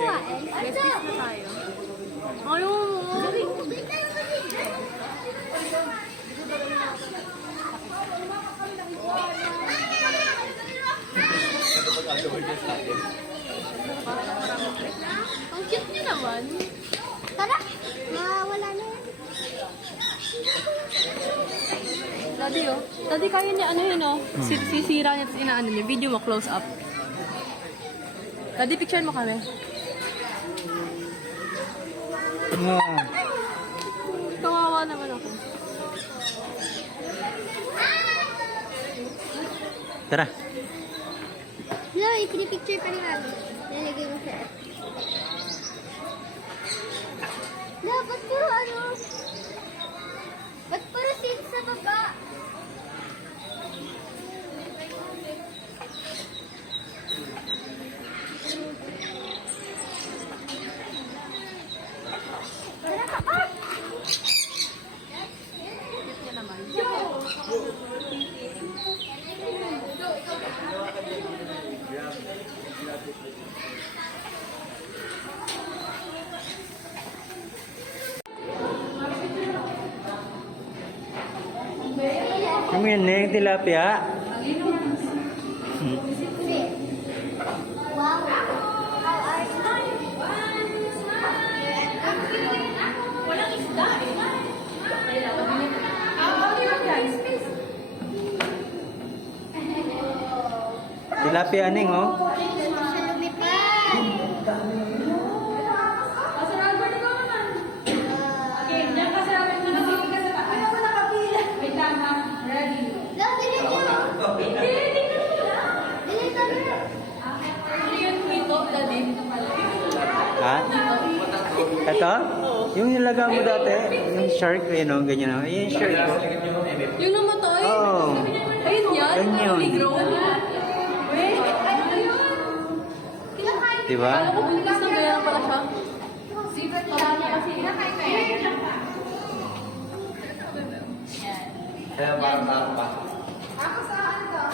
kuhain? Let's kiss na tayo. Ayun. Ang cute niyo naman. Tara! Mawala na yan. Daddy, oh. Daddy, kaya niya ano yun, oh. Sisira niya, tapos inaano niya. Video mo, close up. Daddy, picture mo kami. Kawawa naman ako. Tara. No, ipinipicture pa rin namin. Nalagay mo sa app. Dapat puro ano? Ba't puro seat sa baba? Tara ka! Ah! Cute niya naman. Ano yan, Neng? Tilapia? Wow! How are you? Walang isda, Tilapia, Neng, oh. Sa lumipad! Lang, dili nyo! Dili tayo! Ano yun dito, Daddy? Ha? Ito? Yung nilaga mo dati, yung shark, yun, oh, ganyan, oh. Yung shark, oh. Yung namatay? Oo. Ayun yan? Ayun yun. Fully grown? Wait, Diba? alam ko bulikas na bayan pala siya. Secret lang niya kasi. Kaya parang pa. Ako sa ano to?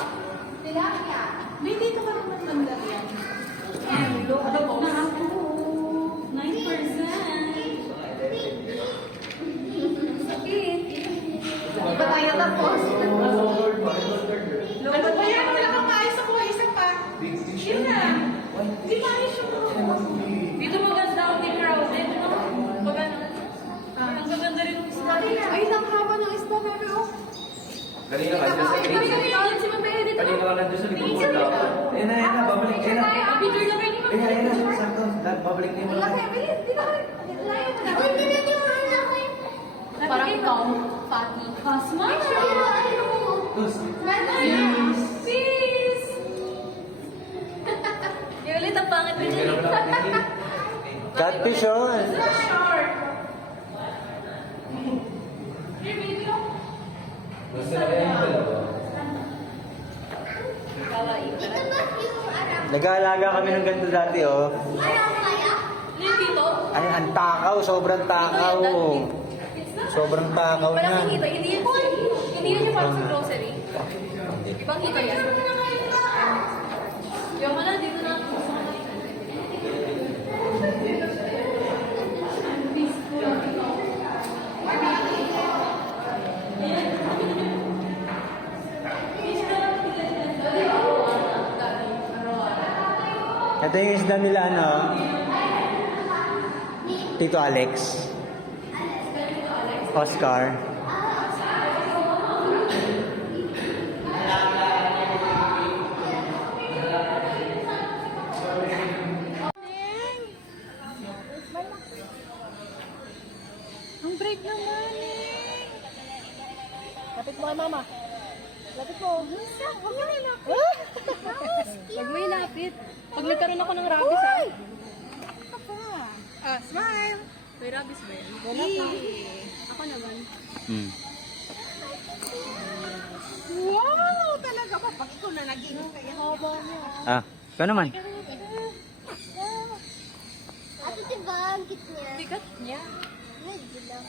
Tilapia. May dito ka naman mandar yan. Ano po? Na ako. 9%. Sakit. Ba tayo tapos? Ano ba yan? Wala kang maayos ako. Isa pa. Yun na. Hindi maayos yung dito maganda ang di crowded. Pag ano. Ang gaganda rin ng isda. Ay, ang haba ng isda. Pero oh. Kanina ka dyan sa Ay, sabi si Mabay dito. Kanina ka nandun sa likod ko lang. Ayun na, babalik. Ayun na. Picture na kayo ni Mabay. Ayun na, sakto. Babalik na yung mga. Uy, tinitiwahan na ko yun. Parang ikaw, Fatty. Smile! Peace! Yung ulit ang pangit mo dyan. Catfish, oh. Short! Your video? Gusto na kaya yung dalawa. Kawaii. Ito ba yung arang? Nag-aalaga kami ng ganito dati, oh. Arang kaya? Ano yung dito? Ay, ang takaw, sobrang takaw. Sobrang takaw Walang niya. hita. Hindi yun yung parang sa grocery. Ibang hita yan. Yung wala, dito na. Ito yung isda nila, ano? Tito Alex. Oscar. Ang break naman eh. Lapit mo kay mama. Lapit mo. Huwag mo rin ako. Pag may lapit. Pag nagkaroon ako ng rabies ah. Smile! May rabies ba yan? Wala pa. Ako naman. Hmm. Wow! Talaga ba? Pag ikaw na naging kaya. Haba niya. Ah, ikaw naman. Ate, diba? Ang cute niya. Bigat niya. Medyo lang.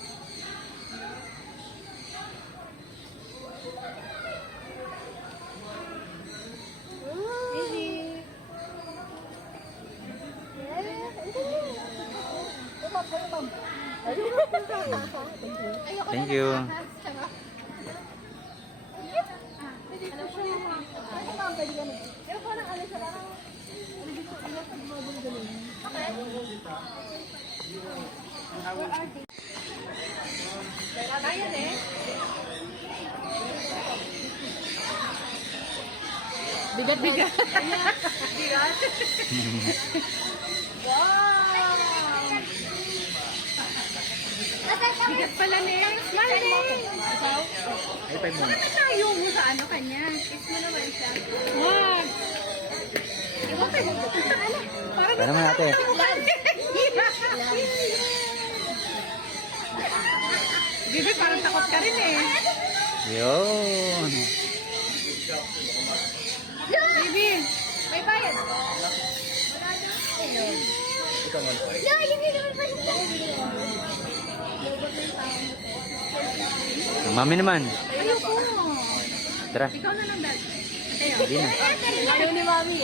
Baby. Thank you. Ayan eh. Bigat-bigat. Bigat? Wow! Bigat pala ni. Mali! Ikaw? Ay, pa mo. Bakit tayo mo sa ano kanya? Kiss mo naman siya. Wag! Iwan kayo. Parang Para naman natin. Bibi, parang takot ka rin eh. Yun. Bibi, may bayad. No, hindi naman pa siya. Ang mami naman. Ayoko. Tara. Ikaw na lang, Dad. Kayo. Hindi na. Ayaw ni Mami.